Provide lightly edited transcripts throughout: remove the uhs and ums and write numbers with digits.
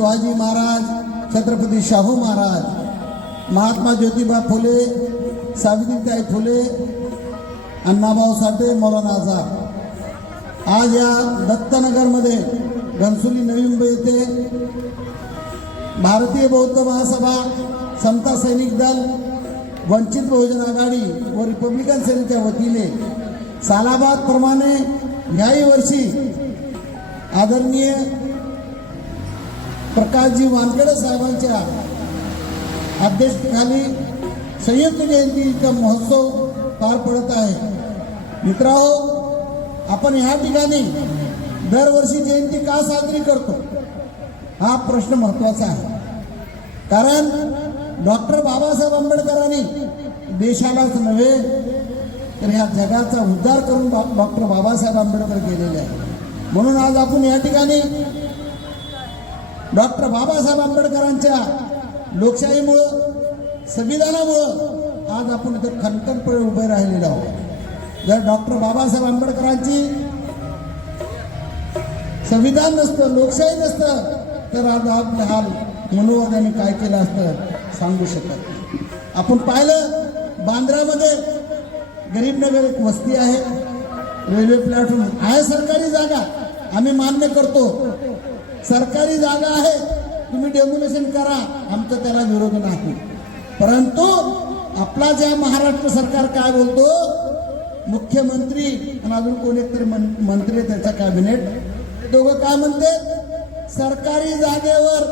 शिवाजी महाराज, छत्रपती शाहू महाराज, महात्मा ज्योतिबा फुले, सावित्रीबाई फुले, अण्णाभाऊ साठे, मौलाना आझाद. आज या दत्तनगरमध्ये घनसोली नवी मुंबई येथे भारतीय बौद्ध महासभा, समता सैनिक दल, वंचित बहुजन आघाडी व रिपब्लिकन सेनेच्या वतीने सालाबाद प्रमाणे ह्याही वर्षी आदरणीय प्रकाशजी वानखेडे साहेबांच्या अध्यक्षतेखाली संयुक्त जयंतीचा महोत्सव पार पडत आहे. मित्रांनो, आपण ह्या ठिकाणी दरवर्षी जयंती का साजरी करतो हा प्रश्न महत्त्वाचा आहे. कारण डॉक्टर बाबासाहेब आंबेडकरांनी देशालाच नव्हे तर ह्या जगाचा उद्धार करून डॉक्टर बाबासाहेब आंबेडकर गेलेले आहे. म्हणून आज आपण या ठिकाणी डॉक्टर बाबासाहेब आंबेडकरांच्या लोकशाहीमुळं, संविधानामुळं आज आपण इथे खणखणपणे उभे राहिलेलो आहोत. जर डॉक्टर बाबासाहेब आंबेडकरांची संविधान नसतं, लोकशाही नसतं, तर आज आपले हाल मनोवर्गाने काय केलं असतं सांगू शकत नाही. आपण पाहिलं बांद्रामध्ये गरीबनगर एक वस्ती आहे, रेल्वे प्लॅटफॉर्म आहे, सरकारी जागा आम्ही मान्य करतो, सरकारी जागा आहे, तुम्ही डेमोलेशन करा, आमचा त्याला विरोध नाही. परंतु आपला ज्या महाराष्ट्र सरकार काय बोलतो, मुख्यमंत्री आणि अजून कोण एकतरी मंत्री त्याचा कॅबिनेट, दोघं काय म्हणते, सरकारी जागेवर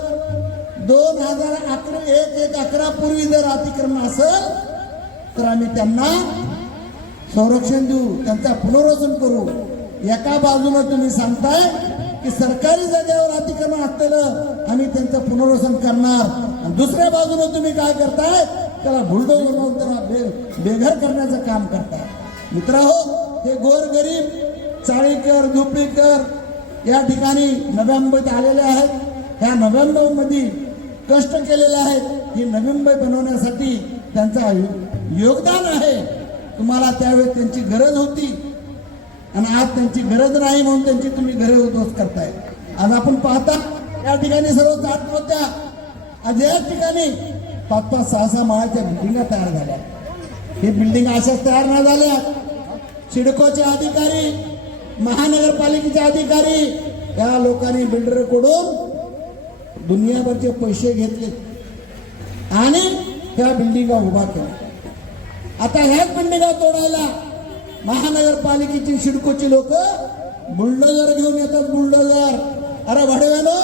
2011 पूर्वी जर अतिक्रमण असेल तर आम्ही त्यांना संरक्षण देऊ, त्यांचा पुनर्वसन करू. एका बाजूला तुम्ही सांगताय की सरकारी जागेवर अतिक्रमण असलेलं आम्ही त्यांचं पुनर्वसन करणार, आणि दुसऱ्या बाजूला तुम्ही काय करताय, त्याला बुलडोजर लावून त्याला बेघर करण्याचं काम करताय. मित्रांनो, हे गोरगरीब चाळीकर, झोपडीकर या ठिकाणी नव्या मुंबईत आलेले आहेत. ह्या नव्या मुंबईमध्ये कष्ट केलेले आहेत. ही नवी मुंबई बनवण्यासाठी त्यांचा योगदान आहे. तुम्हाला त्यावेळेस त्यांची गरज होती आणि आज त्यांची गरज नाही म्हणून त्यांची तुम्ही घरे उद्ध्वस्त करताय. आज आपण पाहता या ठिकाणी सर्व आत्महत्या, आज या ठिकाणी 5-5, 6-6 माळ्याच्या बिल्डिंगा तयार झाल्या. ही बिल्डिंग अशाच तयार नाही झाल्या. सिडकोचे अधिकारी, महानगरपालिकेचे अधिकारी या लोकांनी बिल्डरकडून दुनियाभरचे पैसे घेतले आणि त्या बिल्डिंगा उभा केल्या. आता ह्याच बिल्डिंगा तोडायला महानगरपालिकेची, सिडकोची लोक बुलडोजर घेऊन येतात. बुलडोजर, अरे भाडेवालो,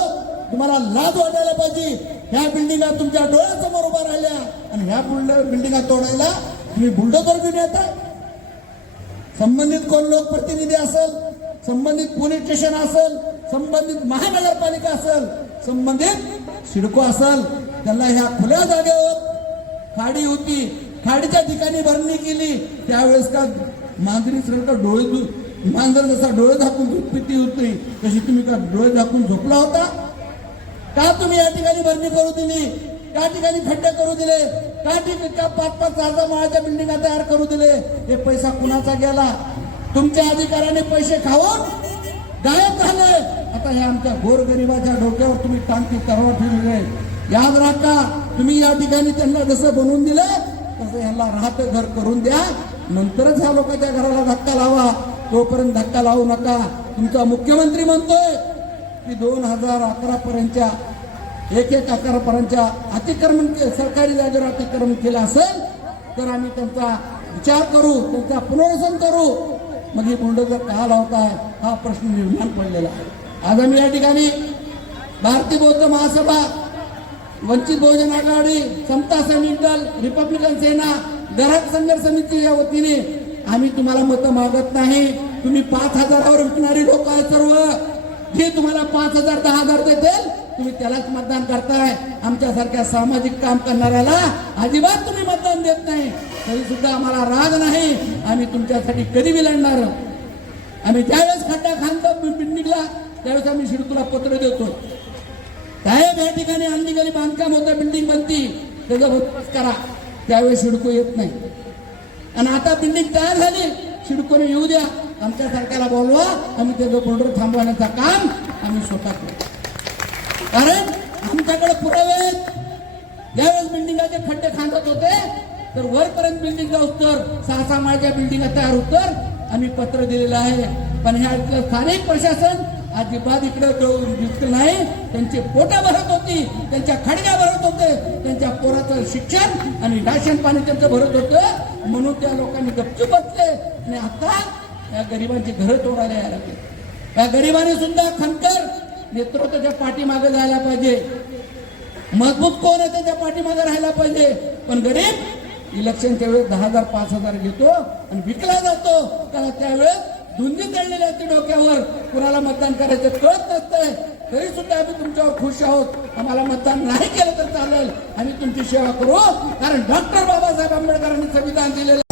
तुम्हाला लाज वाटायला पाहिजे. ह्या बिल्डिंगा तुमच्या डोळ्यासमोर उभा राहिल्या आणि ह्या बिल्डिंगा तोडायला तुम्ही बुलडोजर घेऊन येता. संबंधित कोण लोकप्रतिनिधी असेल, संबंधित पोलीस स्टेशन असेल, संबंधित महानगरपालिका असेल, संबंधित सिडको असेल, त्यांना ह्या खुल्या जागेवर खाडी होती, खाडीच्या ठिकाणी भरणी केली. त्यावेळेस का मांजरीसारखं मांजर जसा डोळे झाकून झोपती होती तशी तुम्ही का डोळे झाकून झोपला होता का? तुम्ही या ठिकाणी भरणी करू दिली, त्या ठिकाणी खड्डे करू दिले, त्या ठिकाणी 5-5, 6-6 माळ्याच्या बिल्डिंगा तयार करू दिले. हे पैसा कुणाचा गेला? तुमच्या अधिकाऱ्याने पैसे खाऊन गायब झाले. आता हे आमच्या गोरगरिबाच्या डोक्यावर तुम्ही टांगती तरवा ठेवले. याद राखा, तुम्ही या ठिकाणी त्यांना जसं बनवून दिले तसं ह्याला राहतं घर करून द्या, नंतरच ह्या लोकांच्या घराला धक्का लावा. तोपर्यंत धक्का लावू नका. तुमचा मुख्यमंत्री म्हणतोय की 2011 पर्यंतच्या 11 पर्यंतच्या अतिक्रमण, सरकारी जागेवर अतिक्रमण केलं असेल तर आम्ही त्यांचा विचार करू, त्यांचा पुनर्वसन करू. मग हे बुलडोजर का लावताय हा प्रश्न निर्माण पडलेला आहे. आज आम्ही या ठिकाणी भारतीय बौद्ध महासभा, वंचित बहुजन आघाडी, समता सैनिक दल, रिपब्लिकन सेना, ग्राहक संघर्ष समितीच्या वतीने आम्ही तुम्हाला मतं मागत नाही. तुम्ही 5,000वर विकणारी लोक आहे सर्व. जे तुम्हाला 5,000, 10,000 देतील तुम्ही त्यालाच मतदान करताय. आमच्यासारख्या सामाजिक काम करणाऱ्याला अजिबात तुम्ही मतदान देत नाही. तरी सुद्धा आम्हाला राग नाही. आम्ही तुमच्यासाठी कधी बी लढणार. आम्ही ज्यावेळेस खड्डा खांदतो बिल्डिंगला त्यावेळेस आम्ही सिडकोला पत्र देतो, साहेब या ठिकाणी अनलिगली बांधकाम होतं, बिल्डिंग बनती, त्याचा भरपास करा. त्यावेळेस सिडको येत नाही. आणि आता बिल्डिंग तयार झाली, सिडकोने येऊ द्या, आमच्या सरकारला बोलवा, आम्ही त्याचं बोर्डर थांबवण्याचं काम आम्ही स्वतः करू. कारण आमच्याकडे पुरावे आहेत. ज्यावेळेस बिल्डिंगाचे खड्डे खांदत होते तर वरपर्यंत बिल्डिंग जाऊस तर 6-6 माळ्याच्या बिल्डिंगा तयार होतं आम्ही पत्र दिलेलं आहे. पण ह्या स्थानिक प्रशासन अजिबात इकडे दिसत नाही. त्यांची पोटा भरत होती, त्यांच्या खडग्या भरत होते, त्यांच्या पोराचं शिक्षण आणि राशन पाणी त्यांचं भरत होतं, म्हणून त्या लोकांनी गपचूप बसले. आणि आता या गरिबांची घरं तोडायला यायला लागले. या गरिबांनी सुद्धा खनकर नेतृत्वाच्या पाठीमागे जायला पाहिजे. मजबूत कोण आहे त्याच्या पाठीमागे राहायला पाहिजे. पण गरीब इलेक्शनच्या वेळेस 10,000 5,000 घेतो आणि विकला जातो. कारण त्यावेळेस धुंदी चढलेली असते डोक्यावर, कुणाला मतदान करायचं कळत नसतंय. तरी सुद्धा आम्ही तुमच्यावर खुश आहोत. आम्हाला मतदान नाही केलं तर चालेल, आम्ही तुमची सेवा करू. कारण डॉक्टर बाबासाहेब आंबेडकरांनी संविधान दिलेलं